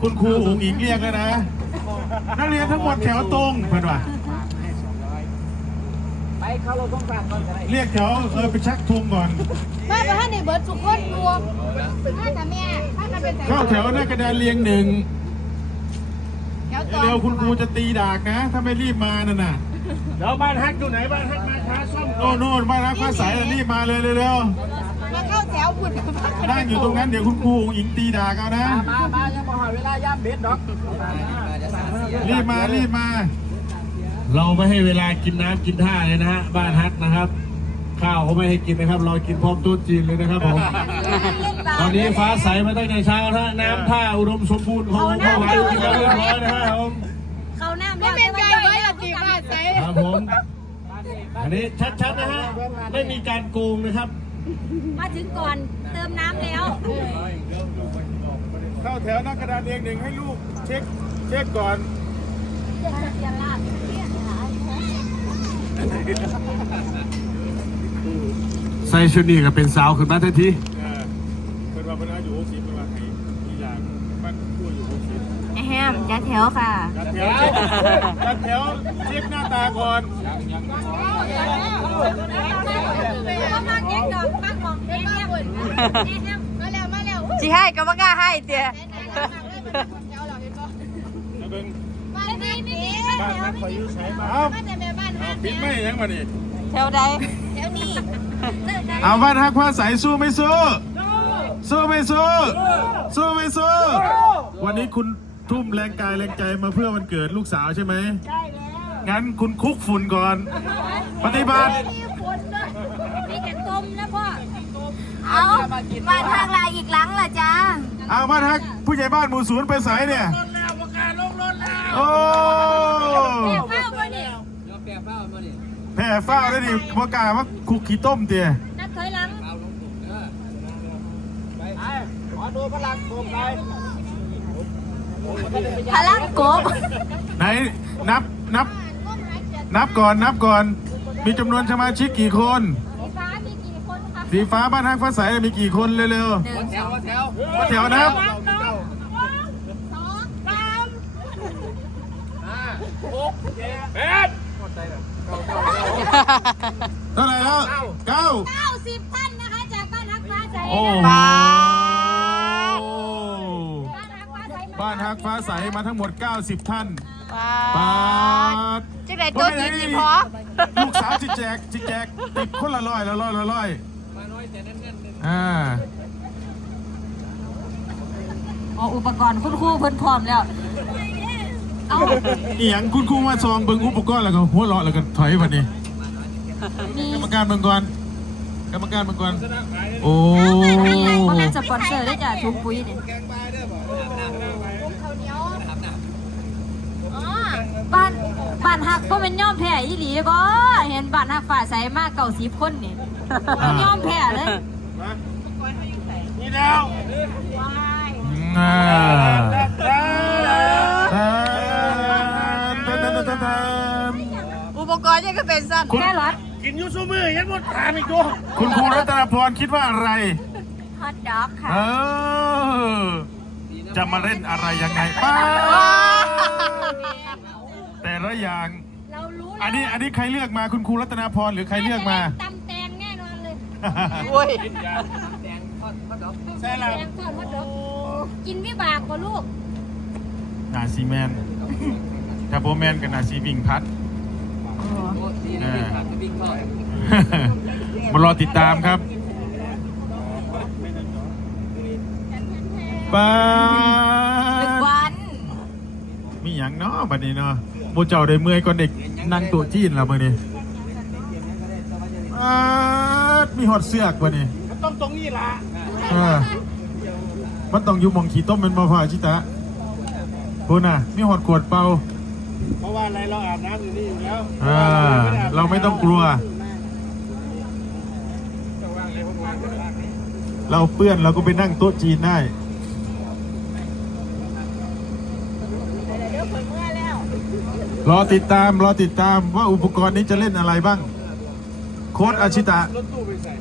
คุณครูอุ๋งอิงเรียกแล้วนะ นักเรียนทั้งหมดแถวตรงเพื่อนว่าไปเข้ารถต้องการก่อนก็ได้เรียกแถวเออไปชักทุงก่อน มาไปให้ในเบิร์ดทุกคนรวมมาค่ะแม่ถ้ากันเป็นเข้าแถวหน้ากระดานเรียงหนึ่งแถวตอนเร็วๆคุณครูจะตีดากนะ ถ้าไม่รีบมานั่นน่ะเดี๋ยวบ้านฮักอยู่ไหนบ้านฮักมาช้าซ่อมโน่นโน่นบ้านรักฟ้าใสน่ะรีบมาเลยเร็วมาเข้าแถวบุญๆนั่งอยู่ตรงนั้นเดี๋ยวคุณครูอุ๋งอิงตีดากเอานะ มามายังมาหาเวลาย่ามเบ็ดดอกรีบมารีบมา เราไม่ให้เวลากินน้ำกินท่าเลยนะฮะบ้านฮักนะครับ ข้าวเขาไม่ให้กินนะครับ เรากินพร้อมโต๊ะจีนเลยนะครับผมตอนนี้ฟ้าใสมาตั้งแต่เช้านะน้ำท่าอุดมสมบูรณ์ของข้าวหวานกินแล้วเรียบร้อยนะฮะผมเขาหน้าไม่เป็นใจไว้ละตีมาใส่ครับผมอันนี้ชัดๆนะฮะไม่มีการโกงนะครับ มาถึงก่อนเติมน้ำแล้ว เข้าแถวหน้ากระดานเรียงหนึ่งให้ลูกเช็คเช็คก่อนใส่ชุดนี้ก็เป็นสาวขึ้นมาทันทีเออเป็นว่าพนักอยู่หกสิบเป็นว่าให้ทีหลังบ้านครูอยู่หกสิบ แฮมยัดแถวค่ะ จัดแถวจัดแถวเช็คหน้าตาก่อนมาเก็ตดอกมากมองแฮมมาแล้วมาแล้วจีให้ก็บ่กล้าให้เตี้ยแล้วเบิ่งบ้านนี้ไม่มีบ้านนักคอยอยู่ใช้มาเอ้าบ้านแต่แม่บ้านฮักปิดไม่ยังมาดิแถวใดแถวนี้เอาบ้านฮักผ้าใสสู้ไม่สู้สู้ไม่สู้สู้ไม่สู้วันนี้คุณ ทุ่มแรงกายแรงใจมาเพื่อวันเกิดลูกสาวใช่ไหมใช่แล้วงั้นคุณคุกฝุ่นก่อน ปฏิบัติมีคนด้วยมีแต่ต้มนะพ่อเอาบ้านทางลายอีกหลังล่ะจ้าเอาบ้านฮักผู้ใหญ่บ้านหมู่ศูนย์ไปใสเนี่ยรถแล้วประกาศลงรถแล้วโอ้แม่เฝ้าบ่เนี่ยยอมแปะเป้ามาดิแผ่ฟ้าวได้ดิว่ากล้าว่าคุกขี้ต้มเตี๋ยนับถอยหลังเอาลงถุงเด้อไปขอดูพลังโกมไป พลังกบไหนนับนับ นับก่อนนับก่อน มีจำนวนสมาชิกกี่คนฟ้ามีกี่คนคะสีฟ้าบ้านฮักฟ้าใสมีกี่คนเร็วหนึ่งแถวแถวๆแถวนับสองสามห้าหกเจ็ดแปดเท่าไหร่แล้วเก้าเก้าสิบท่านนะคะจากบ้านฮักฟ้าใสโอ้โห กฟ้าใสบ้านฮักฟ้าใสมาทั้งหมด 90 ท่านบ้าปาดจังไดตัวกินอีพอลูกสาวจิแจกจิแจกติดคนละร้อยละร้อยละร้อยมาน้อยแต่แน่นๆอ่าอ๋ออุปกรณ์คุณครูเพิ่นพร้อมแล้วเอาอีหยังคุณครูมาซองเบิ่งอุปกรณ์แล้วก็หัวเราะแล้วก็ถอยบัดนี้มีกรรมการเบิ่งก่อนกรรมการเบิ่งก่อนโอ้บ่แม่นสปอนเซอร์ได้อจ้ะถุงปุ๋ยนี่อ๋อ บ้านบ้านฮักบ่แม่นยอมแพ้อีหลีบ่เห็นบ้านฮักฟ้าใสมา90คนนี่บ่ยอมแพ้เลยนี่แล้วอ่าแทนแทนแทนแทนแทนอุปกรณ์ยังก็เป็นสั้นคุณแค่รถกินยูซูมือยังหมดถามอีกดูคุณครูรัตนพรคิดว่าอะไรฮอตดอกค่ะเออจะมาเล่นอะไรยังไงป้า แต่ละอย่าง เรารู้อันนี้อันนี้ใครเลือกมาคุณครูรัตนาพรหรือใครเลือกมา ตำแตงแน่นอนเลยโอ้ยใช่แตแล้วงทอดมดดกกินวิบากกว่าลูกนาซีแมนถ้าโบแมนกับนาซีวิ่งพัดเออมารอติดตามครับป้าหนึ่งวัน มีอย่างเนาะบัดนี้เนาะ หมูเจ้าได้เมื่อยก่อนเด็กนั่งตัวจีนแล้วมื้อนี้ป้าดมีหอดเสือกบัดนี้มันต้องตรงนี้ล่ะเออมันต้องอยู่หมองขี่ต้มเป็นมาพาชิตะพูดน่ะมีหอดขวดเปล่าเพราะว่าอะไรเราอาบน้ำอยู่นี่อยู่แล้วอ่าเราไม่ต้องกลัว เราเปื้อนเราก็ไปนั่งโต๊ะจีนได้ รอติดตามรอติดตามว่าอุปกรณ์นี้จะเล่นอะไรบ้าง โค้ดอาชิตะรถตู้ไปใส่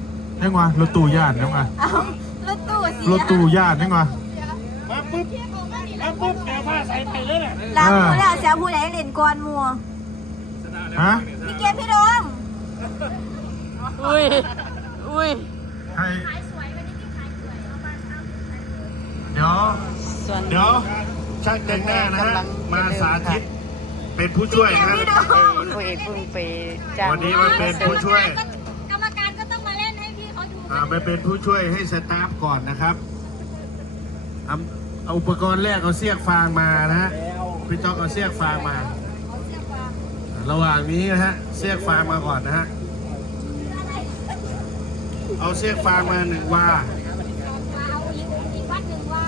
ยังวะรถตู้ญาติยังวะเอารถตู้สีรถตู้ญาติยังวะมาปปุ๊บน้ำปุ๊บแกผ้าใส่ไปเลยเนี่ยล้างมือแล้วเสียผู้ใดเล่นก่อนมัวฮะพี่เกมพี่โดมอุ้ยอุ้ยใครเดี๋ยวส่วนเดี๋ยวช่างแต่งหน้านะฮะมาสาธิต เป็นผู้ช่วยนะพี่โดมผู้เอกเพิ่งไปจ้างวันนี้มันเป็นผู้ช่วย กรรมการก็ต้องมาเล่นให้พี่เขาดูอ่าไปเป็นผู้ช่วยให้สตาฟก่อนนะครับเอาเอาอุปกรณ์แรกเอาเสียกฟางมานะฮะพี่จ๊อกเอาเสียกฟางมาระหว่างนี้นะฮะเสียกฟางมาก่อนนะฮะ เอาเสียกฟางมาหนึ่งว่าเอาอีกอีกวัดหนึ่งว่า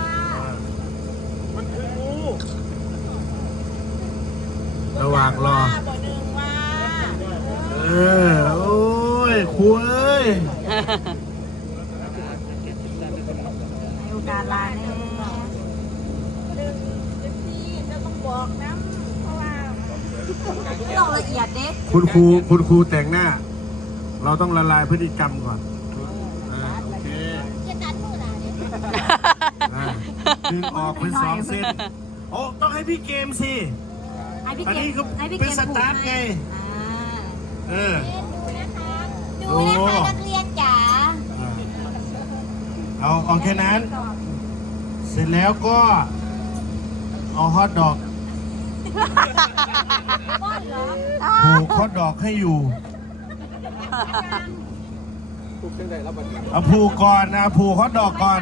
ระหว่างรอเออ โอ้ยคุยอยู่การลาแน่ต้องละเอียดเด้คุณครูคุณครูแต่งหน้า เราต้องละลายพฤติกรรมก่อนอ่าโอเคจะดันมือหนาเนี่ยอ่าดึงออกเป็นสองเส้นโอ้ต้องให้พี่เกมสิ ให้พี่อันเกนี้มก็ให้พี่เป็เกนมสตาฟไง อ่าเออดูนะคะนักเรียนจ๋าเอาเอาแค่นั้น เสร็จแล้วก็ เอาฮอทดอกป้อนเหรอผูกฮอทดอกให้อยู่ถูกจังไดแล้วบัดนี้เอาผูกก่อนนะผูกฮอทดอกก่อน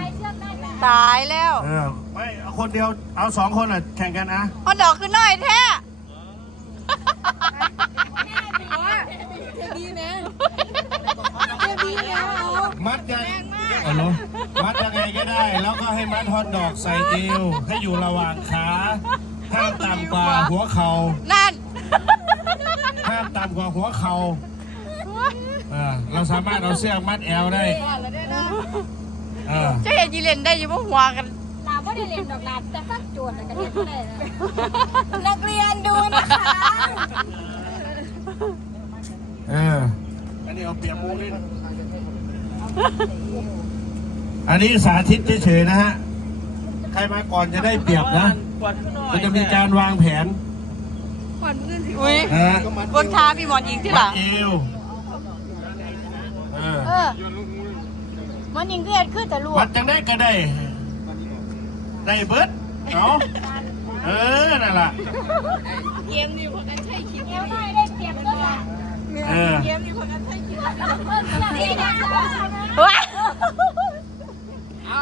ตายแล้วเออไม่เอาคนเดียวเอาสองคนอะแข่งกันนะฮอตดอกขึ้นหน่อยแท้ มัดยังเอาเหรอมัดยังไงก็ได้ แล้วก็ให้มัดฮอทดอกใส่เอวให้อยู่ระหว่างขาห้ามต่ำกว่าหัวเข่านั่นห้ามต่ำกว่าหัวเข่าเออเราสามารถเอาเสื้อมัดแอวได้เออจะเห็นยีเลนได้อยังว่าหัวกันลาบ่ได้เรียนดอกลาแต่สักโจทย์กันเรียนบ่ได้นะนักเรียนดูนะคะเอออันนี้ เอาเปรียบมูนี่อันนี้สาธิตเฉยๆนะฮะ ใครมาก่อนจะได้เปรียบนะมันจะมีการวางแผนอุ้ยนะฮะบนท้าพี่หมอนยิงที่หลังมัดเอวเออเออมันยิงเรียนขึ้นแต่ลูกวัดจังได้ก็ได้ ได้เบิดเอาเออ นั่นล่ะ เกมนี่พวกกันใช่คิดเกมได้ได้เปรียบด้วยล่ะเออ เกมนี่พวกกันใช่คิดนี่นะ ว้าเอา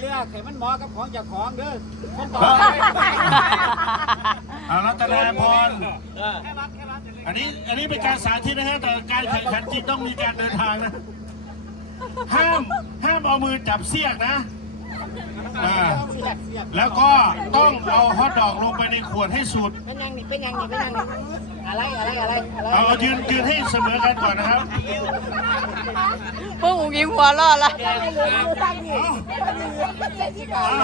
เลือกให้มันเหมาะกับของเจ้าของเด้อคนต่อเฮ้ไปยเอารัตนาพรอันนี้อันนี้เป็นการสาธิตนะฮะแต่การแข่งขันจริงต้องมีการเดินทางนะห้ามห้ามเอามือจับเสียกนะอ่าแล้วก็ต้องเอาฮอทดอกลงไปในขวดให้สุด เป็นยังนี่เป็นยังนี่เป็นยังนี่ อะไรอะไรอะไรอะไรเอาเอายืนยืนให้เสมอกันก่อนนะครับเพิ่งอุ๋งยิงหัวรอดละเอา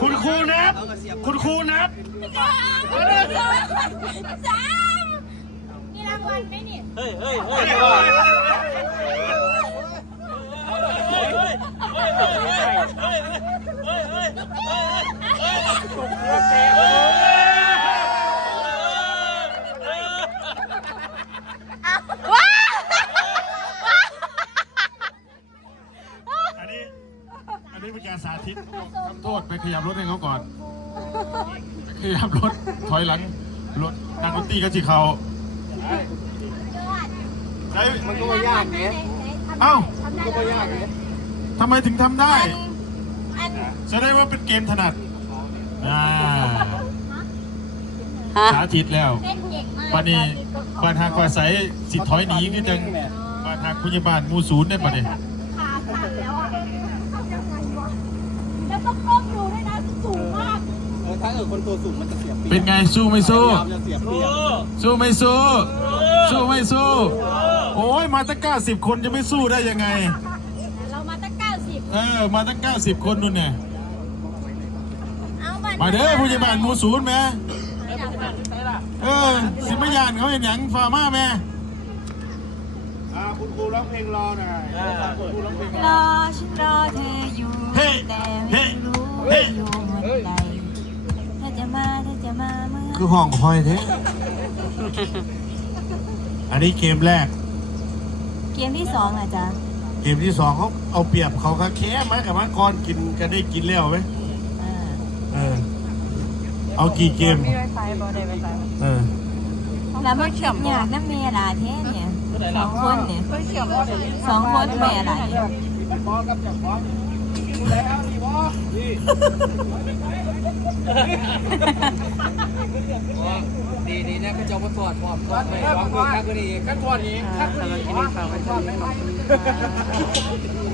คุณครูนับ คุณครูนับนี่รางวัลไหมนี่ เฮ้ยเฮ้ยเฮ้ย ว้า อันนี้ อันนี้เป็นการสาธิตทำโทษไปขยับรถให้เขาก่อน ขยับรถถอยหลังรถนักดนตรีก็จีเขาใช้มันก็ไม่ยากเนี่ยเอ้าก็ไม่ยากเนี่ยทำไมถึงทำได้อันแสดงว่าเป็นเกมถนัดอ่าฮะสาธิตแล้วเล่นเก่งมากปานี้ปานหากว่าใสสิถอยหนีนี่จังปานหากพยาบาลหมูศูนย์ได้ปะเนี่ย ขาสั่นแล้วอะทำยังไงวะแล้วก็ก้มดูด้วยนะสูงมาก เออ ถ้าเออคนตัวสูงมันจะเสียบเป็นไงสู้ไม่สู้ยาวจะเสียบเปรียบสู้ไม่สู้ สู้ไม่สู้ โอ้ยมาตั้งเก้าสิบคนจะไม่สู้ได้ยังไง เรามาตั้งเก้าสิบเออ มาตั้งเก้าสิบคนนู่นเนี่ยเอาบัตรมาเด้อผู้ใหญ่บ้านหมูศูนย์แม่เออสิบไม่ยานเขาเห็นหยังฟามาแม่อ่าคุณครูร้องเพลงรอหน่อยคุณครูร้องเพลงรอฉันรอเธออยู่ เฮ้ แต่เฮ้ ไม่รู้อยู่หัวใจเคือห้องคอยเท้อันนี้เกมแรก เกมที่สองอะจ๊ะเกมที่สองเขาเอาเปรียบเขาก็แค่มากับมาก่อนกินกันได้กินแล้วไหมอ่าเออ เอากี่เกมเออ แล้วมันคิดยากน้ำเมล่ะแท้เนี่ยสองคนเนี่ยสองคนแม่ล่ะเนี่ยหมอกับเจ้าของผู้ใดเอานี่บ่นี่ ดีดีนะก็จะมาตรวจความตรวจไม่ความคือคักนี่คักตรวจนี่คักนี่ขอบคุณค่ะ